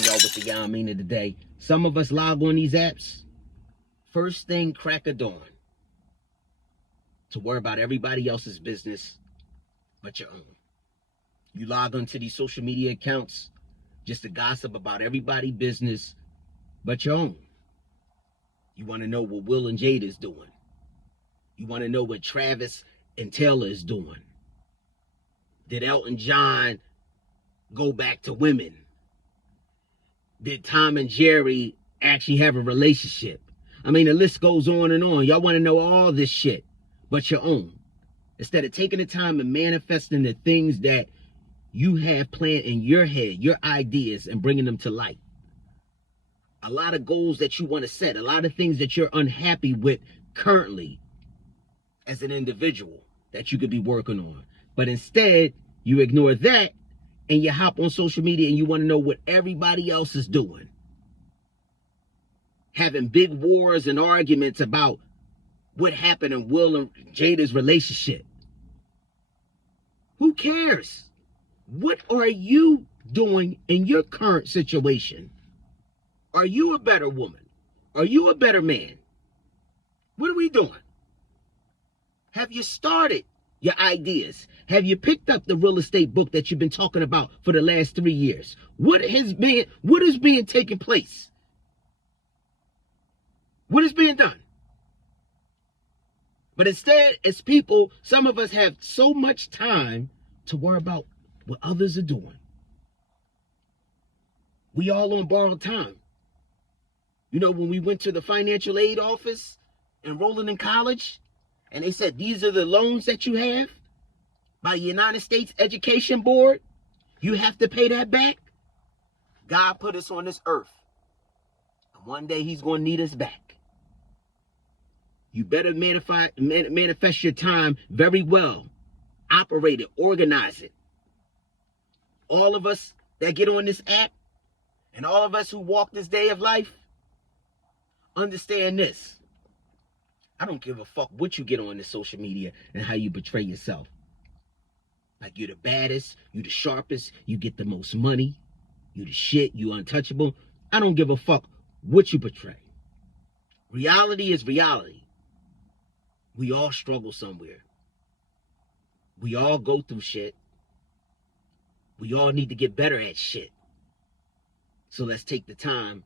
blessing y'all with the Yah-Mean of the day. Some of us log on these apps first thing crack of dawn to worry about everybody else's business but your own. You log onto these social media accounts just to gossip about everybody's business but your own. You want to know what Will and Jade is doing. You want to know what Travis and Taylor is doing. Did Elton John go back to women? Did Tom and Jerry actually have a relationship? I mean, the list goes on and on. Y'all want to know all this shit but your own. Instead of taking the time and manifesting the things that you have planned in your head, your ideas, and bringing them to light. A lot of goals that you want to set, a lot of things that you're unhappy with currently as an individual that you could be working on. But instead, you ignore that and you hop on social media and you want to know what everybody else is doing. Having big wars and arguments about what happened in Will and Jada's relationship. Who cares? What are you doing in your current situation? Are you a better woman? Are you a better man? What are we doing? Have you started your ideas? Have you picked up the real estate book that you've been talking about for the last 3 years? What is being taking place? What is being done? But instead, as people, some of us have so much time to worry about what others are doing. We all on borrowed time. You know, when we went to the financial aid office enrolling in college, and they said, these are the loans that you have by the United States Education Board, you have to pay that back. God put us on this earth. And one day he's going to need us back. You better manifest your time very well. Operate it, organize it. All of us that get on this app, and all of us who walk this day of life, understand this. I don't give a fuck what you get on this social media and how you portray yourself. Like you're the baddest, you the sharpest, you get the most money, you the shit, you untouchable. I don't give a fuck what you portray. Reality is reality. We all struggle somewhere. We all go through shit. We all need to get better at shit. So let's take the time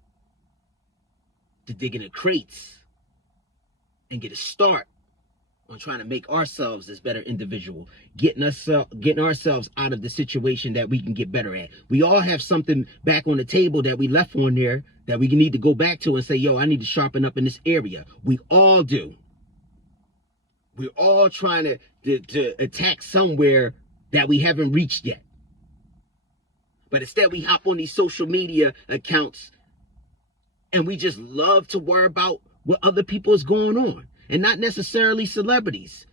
to dig in the crates and get a start on trying to make ourselves this better individual, getting ourselves out of the situation that we can get better at. We all have something back on the table that we left on there that we need to go back to and say, yo, I need to sharpen up in this area. We all do. We're all trying to attack somewhere that we haven't reached yet. But instead we hop on these social media accounts and we just love to worry about what other people is going on. And not necessarily celebrities.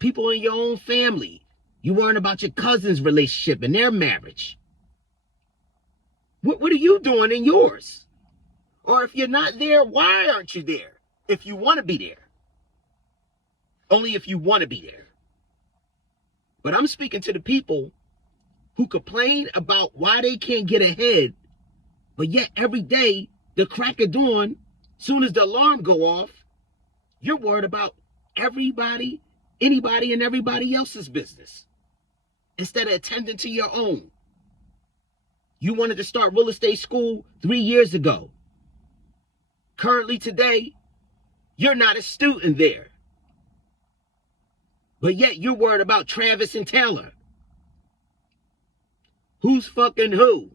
People in your own family. You worrying about your cousin's relationship and their marriage. What are you doing in yours? Or if you're not there, why aren't you there? If you want to be there. Only if you want to be there. But I'm speaking to the people who complain about why they can't get ahead, but yet every day, the crack of dawn, soon as the alarm go off, you're worried about everybody, anybody, and everybody else's business instead of attending to your own. You wanted to start real estate school 3 years ago. Currently today, you're not a student there. But yet you're worried about Travis and Taylor. Who's fucking who?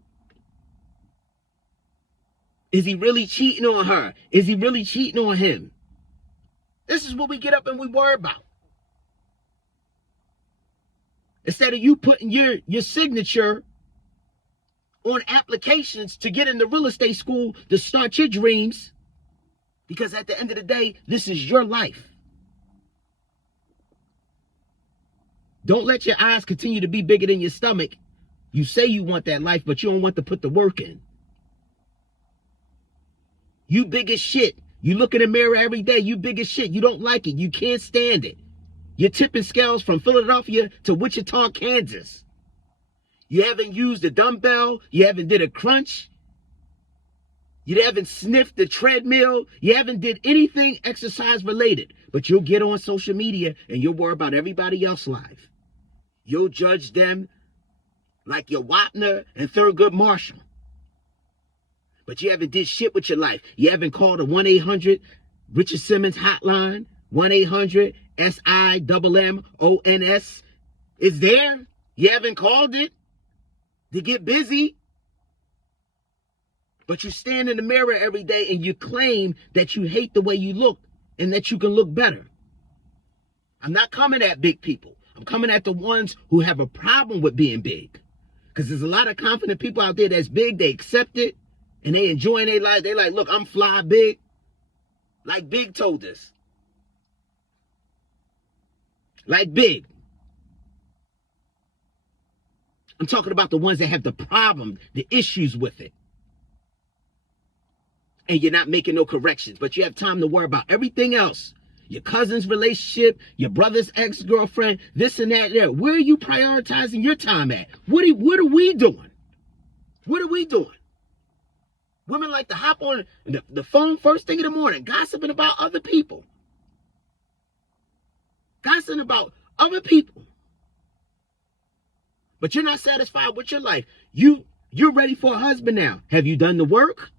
Is he really cheating on her? Is he really cheating on him? This is what we get up and we worry about. Instead of you putting your signature on applications to get into real estate school to start your dreams. Because at the end of the day, this is your life. Don't let your eyes continue to be bigger than your stomach. You say you want that life, but you don't want to put the work in. You big as shit. You look in the mirror every day. You big as shit. You don't like it. You can't stand it. You're tipping scales from Philadelphia to Wichita, Kansas. You haven't used a dumbbell. You haven't did a crunch. You haven't sniffed the treadmill. You haven't did anything exercise related. But you'll get on social media and you'll worry about everybody else's life. You'll judge them like your Wapner and Thurgood Marshall. But you haven't did shit with your life. You haven't called a 1-800 Richard Simmons hotline. 1-800 SIMMONS. It's there. You haven't called it. They get busy. But you stand in the mirror every day and you claim that you hate the way you look and that you can look better. I'm not coming at big people. I'm coming at the ones who have a problem with being big. Because there's a lot of confident people out there that's big. They accept it and they enjoying their life. They like, look, I'm fly big. Like Big told us. Like Big. I'm talking about the ones that have the problem, the issues with it. And you're not making no corrections, but you have time to worry about everything else. Your cousin's relationship, your brother's ex-girlfriend, this and that there. Where are you prioritizing your time at? What are we doing? What are we doing? Women like to hop on the phone first thing in the morning, gossiping about other people. Gossiping about other people. But you're not satisfied with your life. You're ready for a husband now. Have you done the work?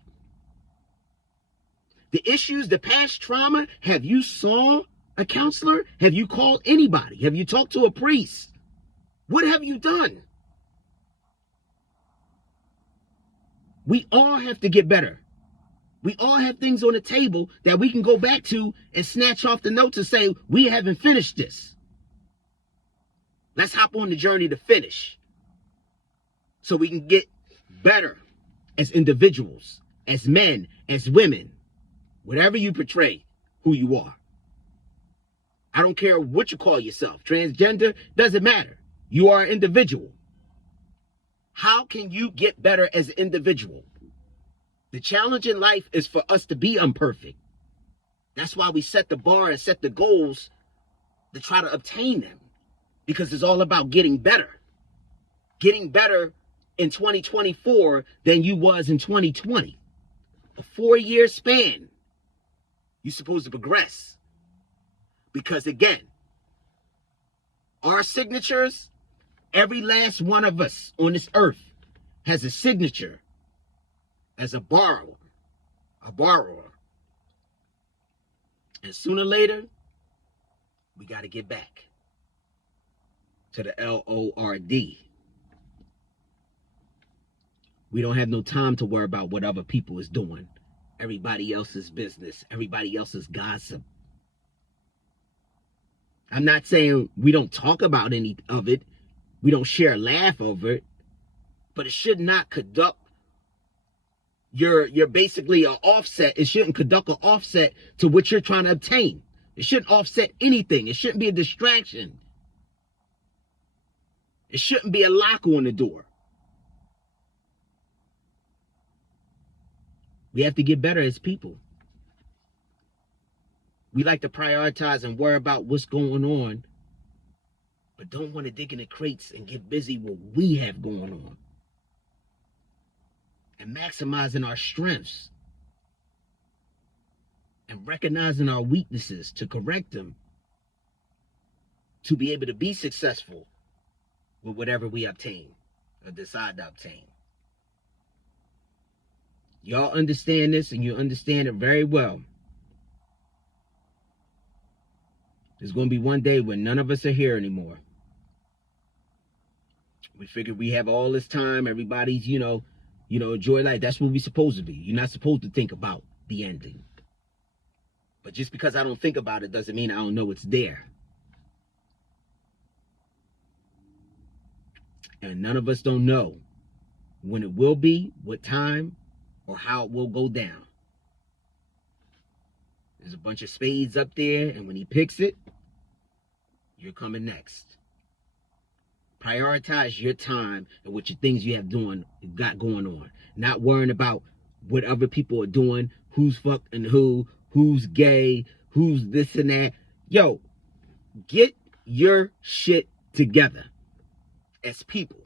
The issues, the past trauma, have you saw a counselor? Have you called anybody? Have you talked to a priest? What have you done? We all have to get better. We all have things on the table that we can go back to and snatch off the notes and say, we haven't finished this. Let's hop on the journey to finish so we can get better as individuals, as men, as women. Whatever you portray, who you are. I don't care what you call yourself. Transgender, doesn't matter. You are an individual. How can you get better as an individual? The challenge in life is for us to be imperfect. That's why we set the bar and set the goals to try to obtain them. Because it's all about getting better. Getting better in 2024 than you was in 2020. A 4-year span. You're supposed to progress. Because again, our signatures, every last one of us on this earth has a signature as a borrower. A borrower. And sooner or later, we got to get back to the LORD. We don't have no time to worry about what other people is doing. Everybody else's business, everybody else's gossip. I'm not saying we don't talk about any of it. We don't share a laugh over it. But it should not conduct you're basically an offset. It shouldn't conduct an offset to what you're trying to obtain. It shouldn't offset anything. It shouldn't be a distraction. It shouldn't be a lock on the door. We have to get better as people. We like to prioritize and worry about what's going on, but don't want to dig in the crates and get busy with what we have going on. And maximizing our strengths. And recognizing our weaknesses to correct them. To be able to be successful with whatever we obtain or decide to obtain. Y'all understand this and you understand it very well. There's going to be one day when none of us are here anymore. We figured we have all this time. Everybody's, enjoy life. That's what we're supposed to be. You're not supposed to think about the ending. But just because I don't think about it doesn't mean I don't know it's there. And none of us don't know when it will be, what time, or how it will go down. There's a bunch of spades up there, and when he picks it, you're coming next. Prioritize your time and what your things you have got going on. Not worrying about what other people are doing, who's fucking who's gay, who's this and that. Yo, get your shit together as people.